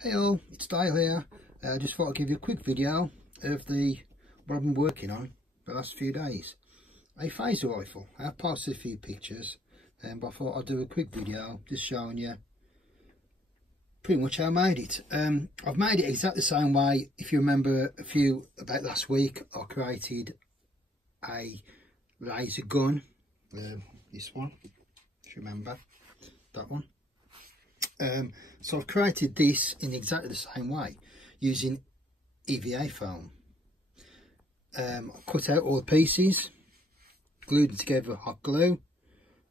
Hey all, it's Dale here. Just thought I'd give you a quick video of what I've been working on the last few days. A phaser rifle. I have posted a few pictures, but I thought I'd do a quick video just showing you pretty much how I made it. I've made it exactly the same way. If you remember about last week, I created a laser gun. This one, if you remember, that one. So I've created this in exactly the same way using EVA foam. I cut out all the pieces, glued them together with hot glue,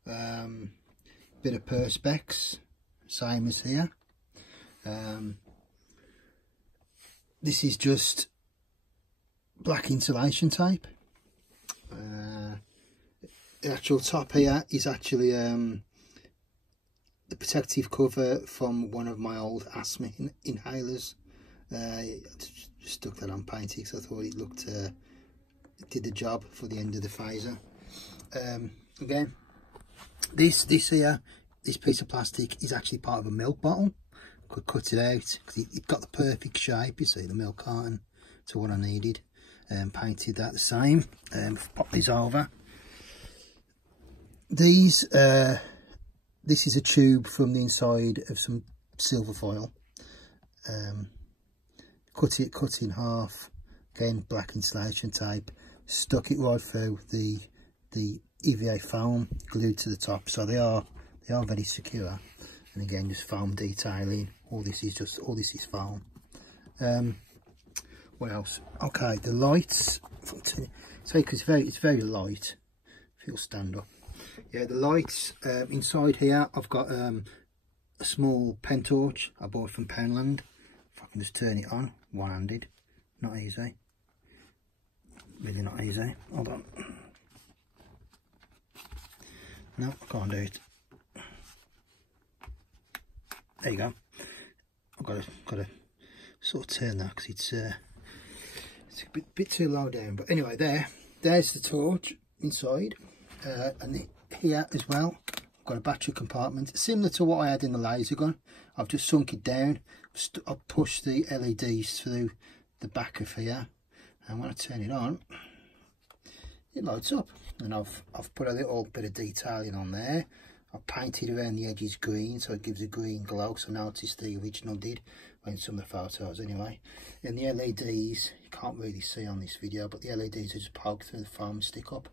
bit of Perspex, same as here. This is just black insulation tape. The actual top here is actually the protective cover from one of my old asthma inhalers. Just stuck that on painting because I thought it looked it did the job for the end of the phaser. Again, this piece of plastic is actually part of a milk bottle. Could cut it out because it got the perfect shape, you see, the milk carton, to what I needed. Painted that the same. Pop these over. This is a tube from the inside of some silver foil. Cut in half. Again, black insulation tape. Stuck it right through the EVA foam, glued to the top. So they are very secure. And again, just foam detailing. All this is foam. What else? Okay, the lights. Because it's very light. If you'll stand up. Yeah, the lights inside here, I've got a small pen torch I bought from Poundland. If I can just turn it on one-handed, not easy, really not easy. Hold on. No, I can't do it. There you go. I've got to sort of turn that because it's a bit too low down. But anyway, there's the torch inside, and here as well I've got a battery compartment similar to what I had in the laser gun. I've just sunk it down. I've pushed the LEDs through the back of here, and when I turn it on, it lights up. And I've put a little bit of detailing on there. I've painted around the edges green, so it gives a green glow. So I noticed the original did in some of the photos anyway. And the LEDs, you can't really see on this video, but the LEDs are just poked through the foam, stick up.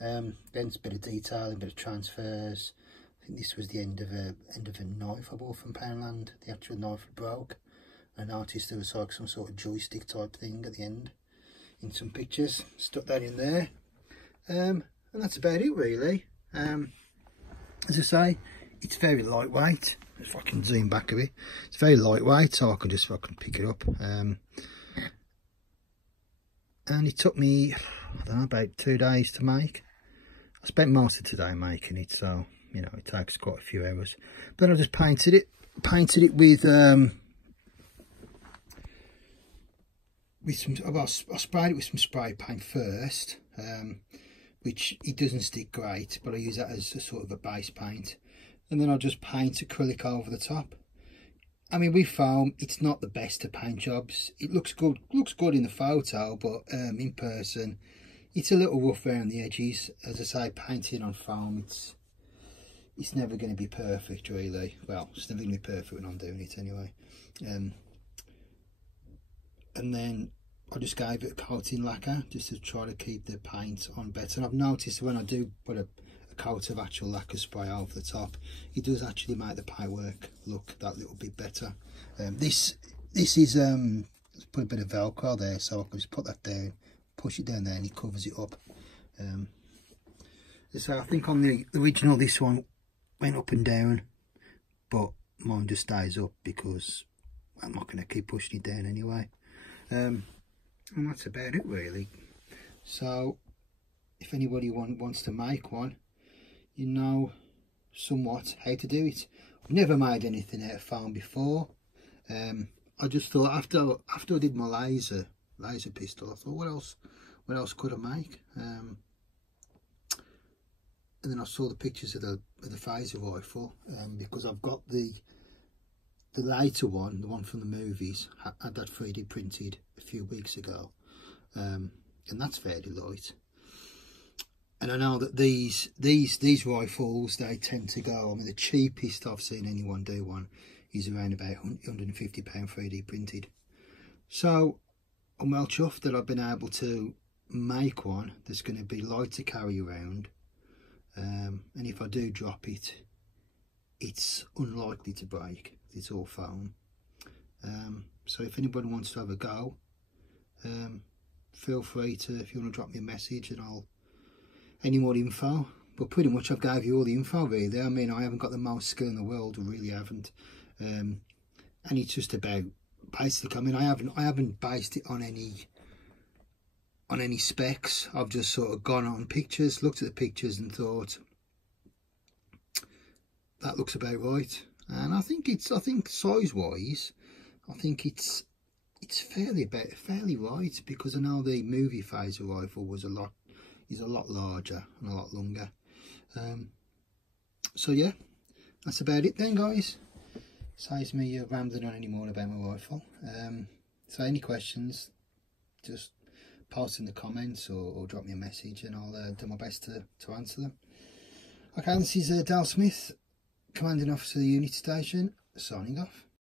Then it's a bit of detailing, a bit of transfers. I think this was the end of a knife I bought from Poundland. The actual knife broke. I noticed there was like some sort of joystick type thing at the end in some pictures. Stuck that in there, and that's about it really. As I say, it's very lightweight. If I can zoom back a bit, it's very lightweight, so I can pick it up. And it took me, I don't know, about 2 days to make. I spent most of today making it, so you know it takes quite a few hours. Then I just painted it with some. I sprayed it with some spray paint first, which it doesn't stick great, but I use that as a sort of a base paint, and then I just paint acrylic over the top. I mean, with foam, it's not the best of paint jobs. It looks good in the photo, but in person, it's a little rough around the edges. As I say, painting on foam, it's never going to be perfect, really. Well, it's never going to be perfect when I'm doing it anyway. And then I just gave it a coating lacquer just to try to keep the paint on better. And I've noticed when I do put a coat of actual lacquer spray over the top, it does actually make the paintwork look that little bit better. This is let's put a bit of Velcro there, so I can just put that down, push it down there, and it covers it up. So I think on the original, this one went up and down, but mine just stays up because I'm not going to keep pushing it down anyway. And that's about it really. So if anybody wants to make one, you know somewhat how to do it. I've never made anything out of foam before. I just thought after I did my laser pistol, I thought what else could I make? And then I saw the pictures of the phaser rifle, because I've got the the later one, the one from the movies, had that 3D printed a few weeks ago, and that's fairly light. And I know that these rifles, they tend to go, I mean, the cheapest I've seen anyone do one is around about £150 3D printed. So I'm well chuffed that I've been able to make one that's going to be light to carry around, and if I do drop it, it's unlikely to break. It's all foam. So if anybody wants to have a go, feel free to, if you want to drop me a message, and I'll any more info. But pretty much I've gave you all the info really. I mean, I haven't got the most skill in the world, I really haven't, and it's just about basically, I mean, I haven't based it on any specs. I've just sort of gone on pictures, looked at the pictures and thought that looks about right. And I think size wise, I think it's fairly right, because I know the movie phaser rifle is a lot larger and a lot longer. So yeah, that's about it then, guys. Saves me rambling on any more about my rifle. So any questions, just post in the comments or drop me a message, and I'll do my best to answer them. Okay, this is Dale Smith, Commanding Officer of the Unit Station, signing off.